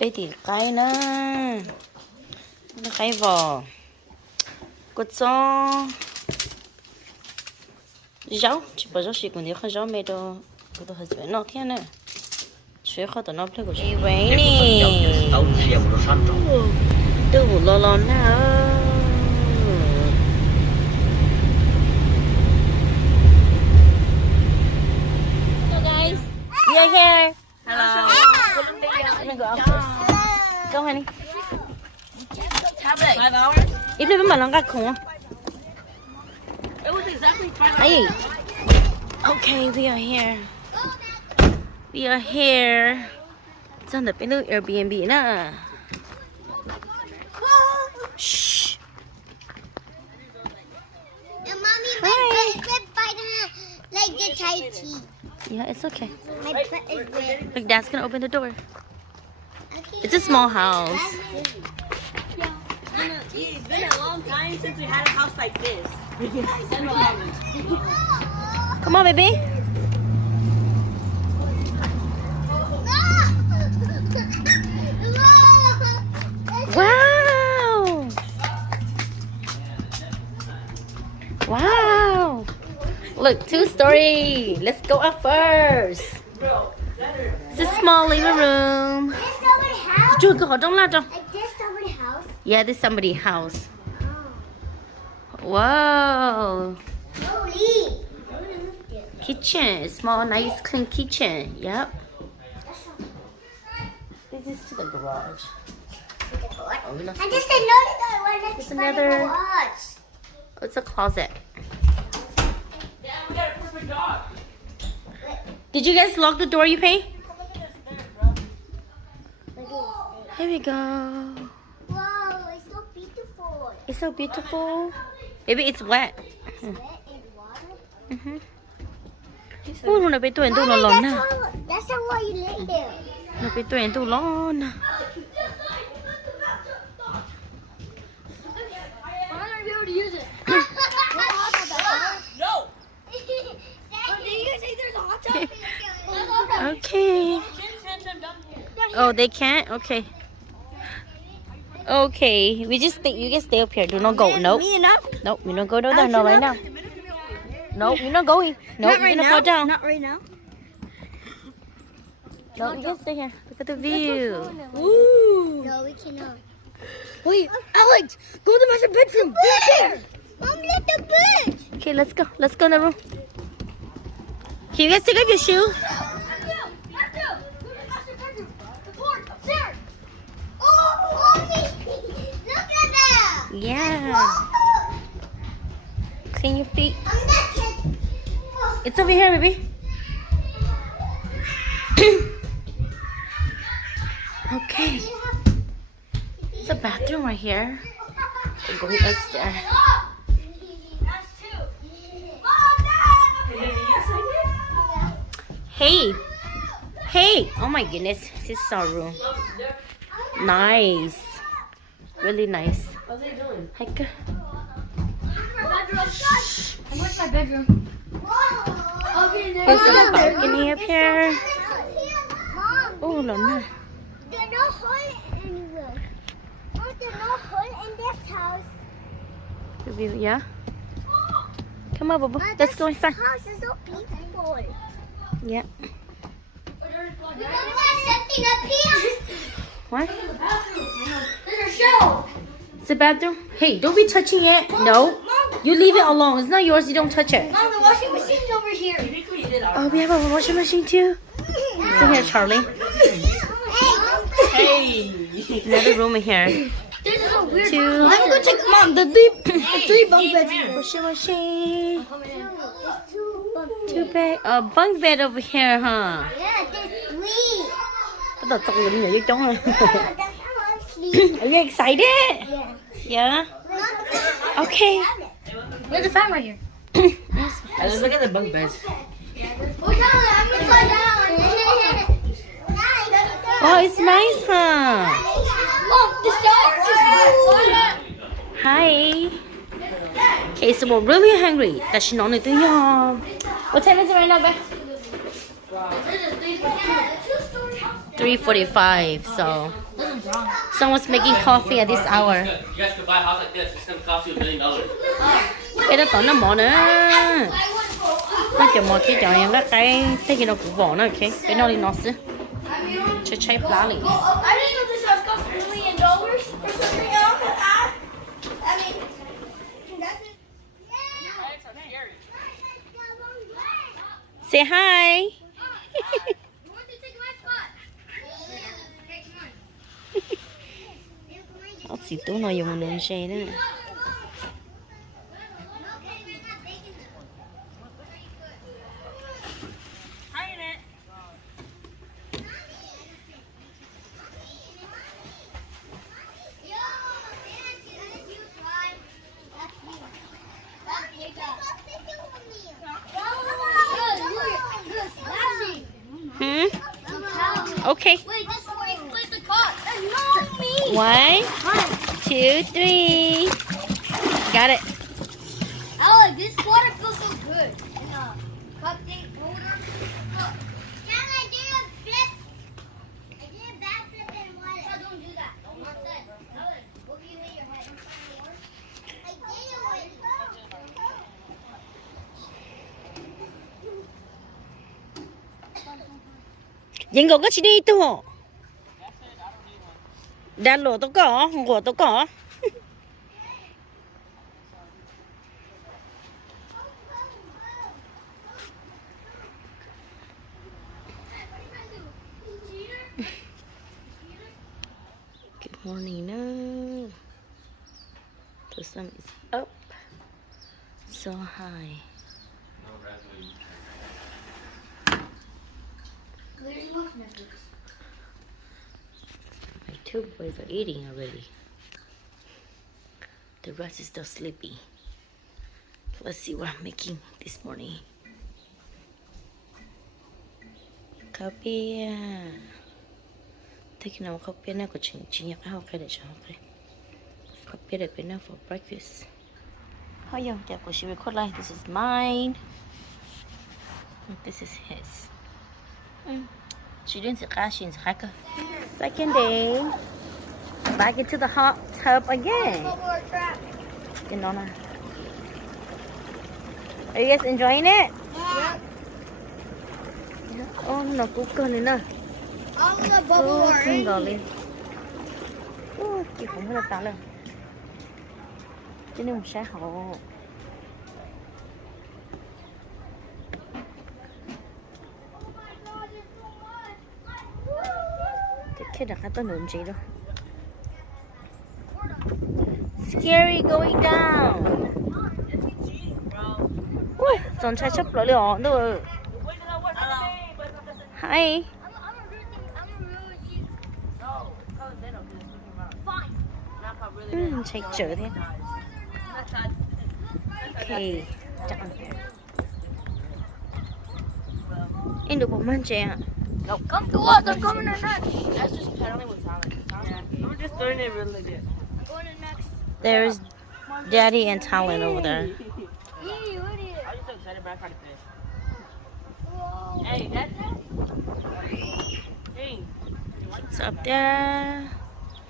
Bây thì cái nó cái vò cột gió rau chỉ bảo rau xì cũng được, không rau mẹ đồ cái đồ hơi dễ nó thế này, suy khó tao nó phải của chị vậy nè, tôi vừa lo lo nào. You're here. Hello. Let me go out first. Go, honey. Tablet. 5 hours? If you remember, I got It was exactly 5 hours. Hey. Okay, we are here. We are here. It's on the little Airbnb, na. Shh. Mommy, like the Thai tea. Yeah, it's okay. My butt is red. Look, Dad's gonna open the door. It's a small house. It's been a long time since we had a house like this. Come on, baby. Wow. Wow. Look, 2-story. Let's go up first. It's a small living room. This somebody's house? Chưa có trong lá trong. Like this somebody's house? Yeah, this is somebody's house. Whoa. Holy. Kitchen. Small, nice, clean kitchen. Yep. This is to the garage. Oh, we lost I just noticed that one next There's to another- the watch. Oh, it's a closet. Yeah, we got a perfect dog. Did you guys lock the door you pay? Here we go. Wow, it's so beautiful. It's so beautiful. Maybe it's wet. Wet in water. Mhm. Oh, nó bị tuyển tu nó Mommy, lớn nè. that's how why you lay there. Nó bị tuyển tu lớn nè. I'm not gonna be able to use it. No. Do you think there's a hot tub? Okay. Oh, they can't? Okay. Okay. We just think you can stay up here. Do not go. Nope. Me enough? Nope. You don't go down there. No, right now. Nope. You're not going. Nope. Not right You're gonna now. fall down. Not right now. No, you can stay here. Look at the view. Ooh. No, we cannot. Wait, Alex, go to the master bedroom. There. Mom, let the bed. Okay, let's go. Let's go in the room. Can you guys take off your shoes? Oh, mommy, look at that. Yeah. Clean your feet. I'm not kidding. It's over here, baby. Okay. It's a bathroom right here. We're going upstairs. Hey. Hey. Oh my goodness. This is our room. Nice. Really nice. What's he doing? Hi, girl. And where's my bedroom? There's a balcony up here. Mom, Oh, no. there's no hole anywhere. Mom, there's no hole in this house. Yeah? Come on, Bubba. Mom, Let's go this inside. house is so beautiful. Yeah. We can put something up here. What? There's a show. It's a bathroom. Hey, don't be touching it. No. You leave it alone. It's not yours. You don't touch it. Mom, the washing machine's over here. Oh, we have a washing machine too. It's in here, Charlie. Hey. Another room in here. This is a weird. Two. Let me go check. Mom, the three bunk beds. Washing machine. Two bed. A bunk bed over here, huh? Yeah, there's three. Bắt đầu tông lên người trong rồi. That's how I sleep. Are you excited? Yeah. Yeah. Okay. There's a fan right here. Let's look at the bunk beds. Oh, it's nice, huh? Look, the stars is blue. Hi. Okay, so we're really hungry. That's not only thing. What time is it right now, babe? 3:45. So Someone's making coffee at this hour. You guys could buy a house like this. It's gonna cost you $1 million. Cái đó tao nó mỏ nữa. Nó chỉ một cái chọn những cái gì nó cũng vỏ nó ok. Cái nó đi nó xứ. Chơi chơi lá liền. I didn't know this house cost $1 million or something. I mean, that's it. Say hi. You want to take my spot? Okay, come on. Ốc xịt tú nó dùng một đường xe đó. Okay. Wait, this is where you place the cot. That's not me. 1, 2, 3. Got it. Alex, this water feels so good. And cupcake holder. Can I do a flip? I did a backflip in water. No, don't do that. Don't want that. Alex, what if you hit your head? I did it. Dành có chỉ đi tu. Đã lỗ tôi có, của tôi có. Good morning now. The sun is up so high. My two boys are eating already. The rest is still sleepy. Let's see what I'm making this morning. Coffee. Taking our coffee now. Go change. How can I change? Coffee that enough for breakfast. Oh yeah, that was she record like this is mine. This is his. She didn't say she's hacker. Second day. Back into the hot tub again. You know now. Are you guys enjoying it? Yeah. Oh no, cooker nữa. All the bubble are in Rồi here. lên. Chị cũng phải tạo lên. Chứ nếu một xã hộ. Cái đặt tới nụn chị đâu. Scary going down. Ui, còn trai chấp lỡ lỡ nữa. Hi. Chạy chở thế. Okay. Em được một màn trẻ à? No, come to us. I'm coming to next. That's just pedaling with talent. I'm just throwing it really good. I'm going to next. There's Daddy and Talon over there. Yee, what is it? I'm just so excited, but I tried to finish. Whoa. Hey, that's Hey. It's up there.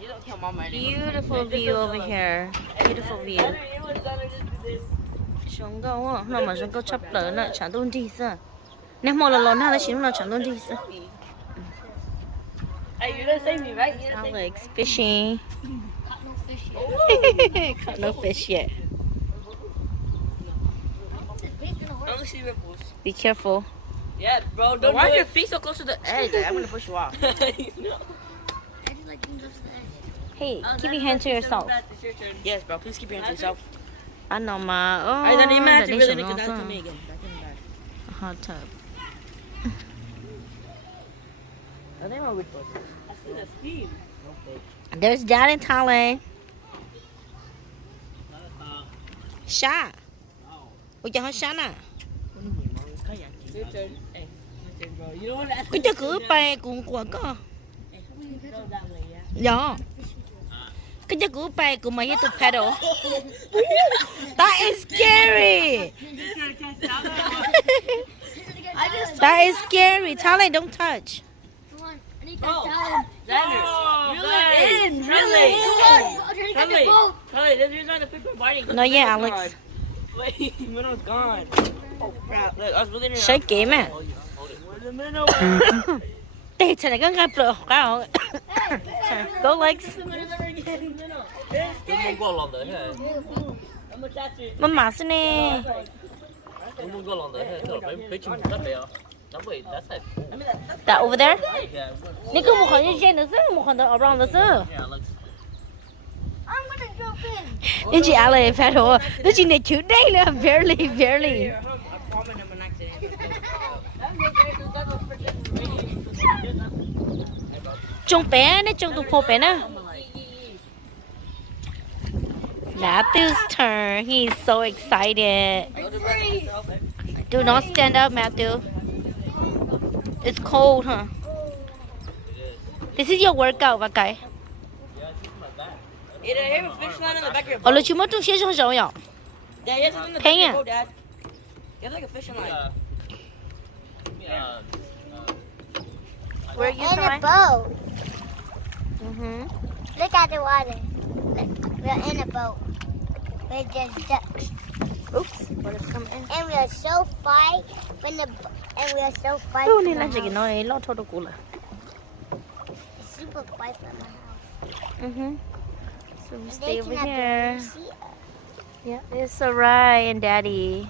You don't kill Mama anymore. Beautiful view over here. Beautiful view. It was done to just do this. Xuống câu á, nó mà xuống câu chấp lỡ nó chẳng tôn đi sao? Nếu mà là lon nó chỉ nó chẳng tôn đi sao? Hey, you didn't save me, right? You didn't save me. Alex fishing. Caught no fish yet. Caught no fish yet. This bait's gonna work. Only see ripples. Be careful. Yeah, bro, don't Why do are your it. feet so close to the edge? Like, I'm gonna push you off. No. I just like things up to the edge. Hey, keep your hand to yourself. It's your turn. Yes, bro. Please keep your hand to yourself. I know mà. I don't even have to để really xuống make nó it down to sao? me again. Back in the back. Hot tub. I think I'm with both. I see the steam. There's Dad and Talon. Sha. Ủa cho họ Sha nè. Your turn. Hey, my turn, bro. You don't want to ask Cứ cho cứ bay cùng của có. Hey, go that way, yeah? Dạ. Cứ cho cứ bay cùng mà to pedal. That is scary. That is scary. Talon, don't touch. Come on. I need Oh. that talent. Xander. Oh, Reel guys. it Carly, there's reason why the fish were biting. Not yet, Alex. Wait, minnow's gone. Oh crap! Look, I was really. Shake game, man. Where's the minnow? Đây, trời này có ngập rồi, cao. Go legs. Tôi muốn qua lần đấy hả? Mama xin nè. Tôi muốn qua lần đấy hả? Tôi phải chụp rất đẹp. That's wait, that's it. That over there? Yeah. Ni có một con như trên nữa chứ, một con đó around nữa chứ. Yeah, looks. I'm gonna jump in. Nhưng chị Ale phải rồi. Nó chỉ này chữ đây là barely. I promise I'm an accident. Trông bé nè, trông tụ phô bé nè. Matthew's turn. He's so excited. Do not stand up, Matthew. It's cold, huh? This is your workout, bạn cái. Hey, I have a fish line in the back of your Ở boat. lối chúng mất trong xe trong rộng nhở? Dad, yes, it's in the back Hang of your it. boat, Dad. You have like a fishing line. Yeah. Where are you In a from? boat. Mm-hmm. Look at the water. Look, we're in a boat. We're just ducks. Oops, what is coming in? And we are so far from the and we are so far Đâu from này the là house. gì nói lo thôi đâu cũ là. It's super far from my house. Mm-hmm. So we And stay they over cannot here. barely see us. Yeah, it's alright, and Daddy.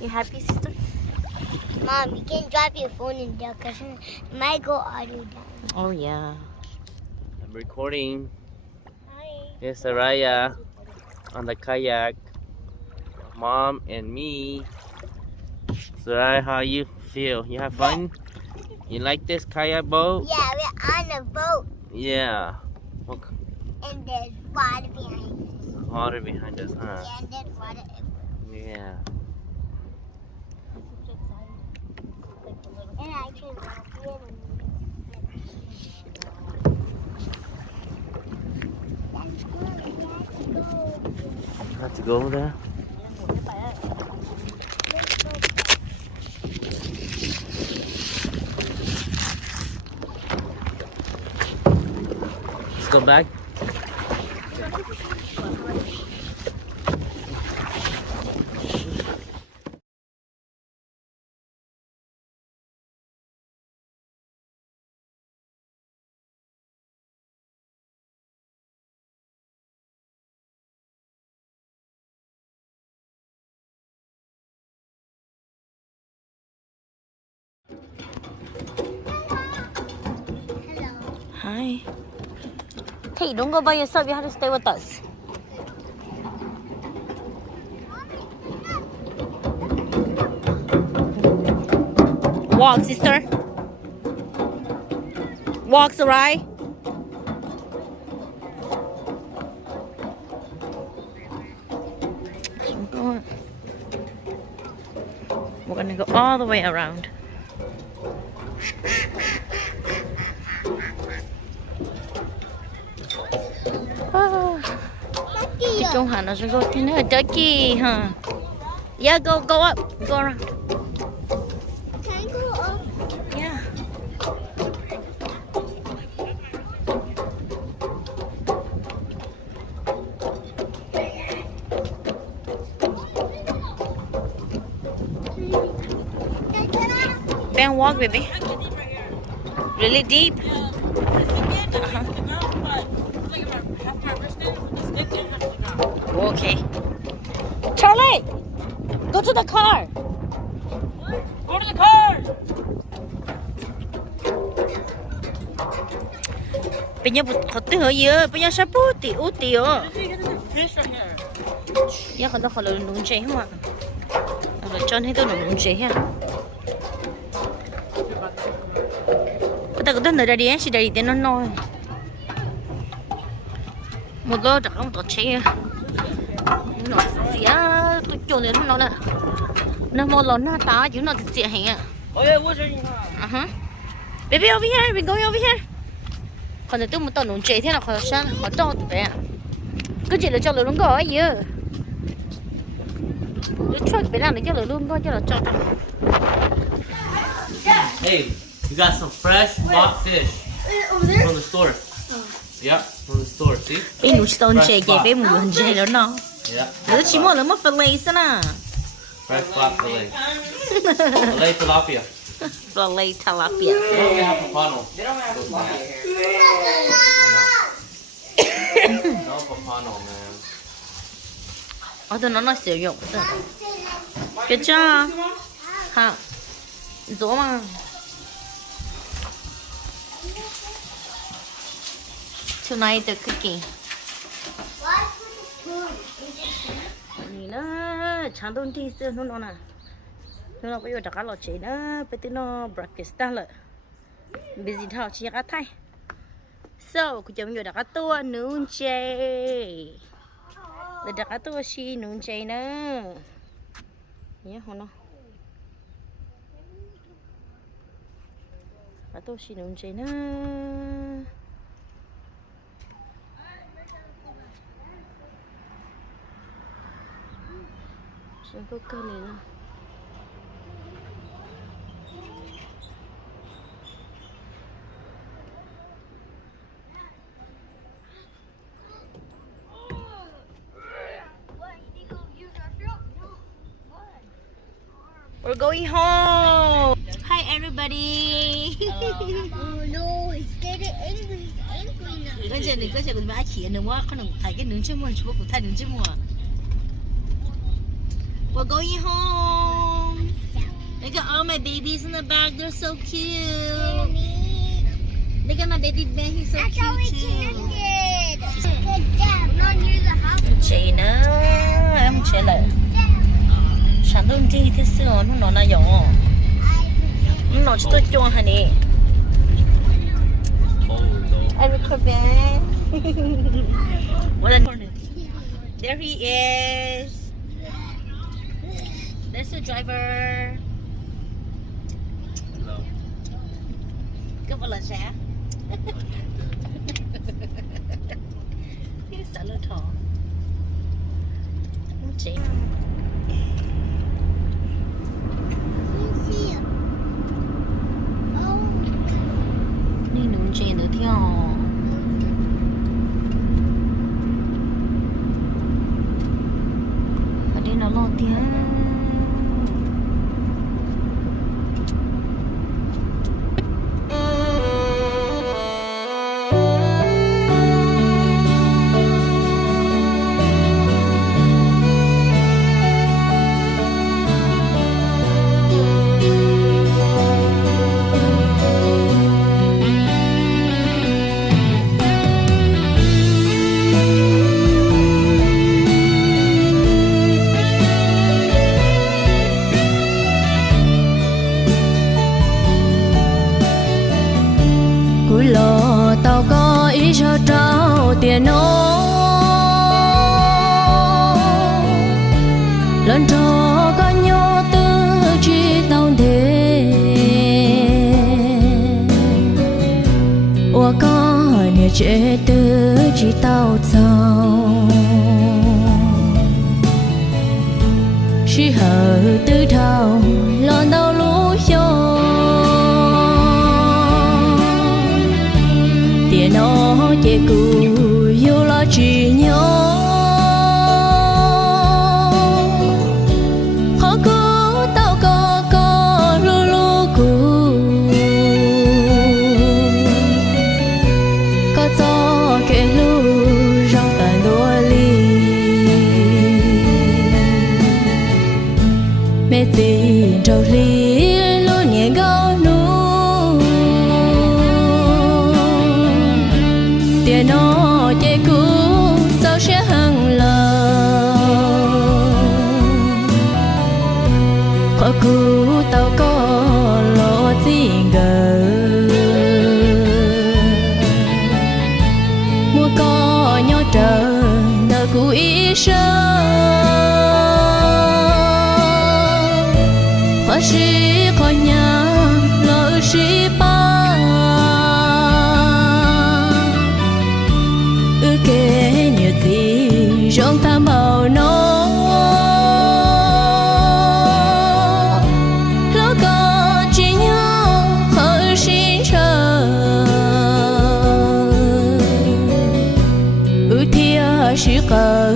You happy, sister? Mom, you can drop your phone in there because it might go audio down. Oh yeah. I'm recording. Hi. It's Araya on the kayak. Mom and me. Saraya, how you feel? You have fun? You like this kayak boat? Yeah, we're on a boat Yeah. and there's water behind us. Water behind us, huh? Yeah, and there's water everywhere. Yeah. And I can walk in. Have to go over there? Let's go back. Hello. Hi. Hey, don't go by yourself. You have to stay with us. Walk, sister. Walks, alright? We're gonna go all the way around. Ducky. Don't have to go to the ducky, huh? Yeah, go up, go around. Can I go up? Yeah. Ben, walk, baby. Really deep? Okay. Charlie, go to the car. Go to the car! Bây giờ có tới hơi giờ, bây giờ sắp bút thì út thì There's a fish right here. giờ còn đâu còn là nung chế không ạ? Rồi cho hết tôi nung chế ha. Ta có tên là đi, chỉ đi đến nó nói. Một lô chắc không tốt chế. Nó gì á, tôi chôn lên nó nè. Nó một lon nó tá chứ nó chỉ hẹn à. Oh yeah, what's your Baby over here, we going over here. Còn tôi muốn tao nung chế thế nào khỏi sang, khỏi cho tụi bé. Cứ chỉ là cho lửa luôn gọi gì ơ. Cứ cho bé làm để cho lửa luôn coi cho là cho. Hey, you got some fresh bought fish. Over there? From the store. Yeah, from the store. See? Cái nụ stone chè kẹp với mùi hình chè đó nó. Yeah. Nó chỉ mua là mất phần lấy sao nè. Fresh spot fillet. Fillet tilapia. Phần lấy tilapia. They don't even have papano. They don't have a body here. No papano, man. Tôi nó sử dụng. Good job. Hả? Dỗ mà. Tonight they're cooking. Này nó chẳng đông đi xưa nó nè. Nó bây giờ đặt cá lọt chế nó, bây giờ nó breakfast đã rồi. Busy thao chỉ cá thay. So, cứ chồng giờ đặt cá tua nướng chè. Để đặt cá tua xí nướng chè nữa. Nhớ không nó? Cá tua xí nướng chè nữa. Chẳng có cơ này nữa. We're going home. Hi everybody. Oh no, he's getting angry. Angry now. Cái chuyện này có chuyện mà chỉ nữa quá, con đừng thấy cái nướng chim muôn, chú của thay nướng chim muôn. We're going home. Look at all my babies in the back. They're so cute. Look at my baby bear. He's so That's how we cute too. connected. Good job. Not near the house. Chị nữa, em chị lại. Sáng đông đi thế xưa nó là giống. Nó chỉ tôi cho hả nè. I record back. What a there he is. There's the driver. Hello. Cái vào là sao? Cái sợ lơ thỏ. Chị. Đi nướng chè nữa theo. Ở đây nó lo tiếng. lần trò có nhau tư chỉ tao thế ủa có nhà chế tư chỉ tao giàu chỉ hở tư thao lon đau lũ yo tiền nó chế cù yêu lo chỉ nhau tình trầu lý luôn nhẹ gấu nụ tiền nó chạy cũ sao sẽ hằng lờ khó cũ tao có lo gì ngờ mua có nhau trời nợ cũ ý sơ chỉ có nhà lỡ chỉ ba ư kể nhiều gì 是个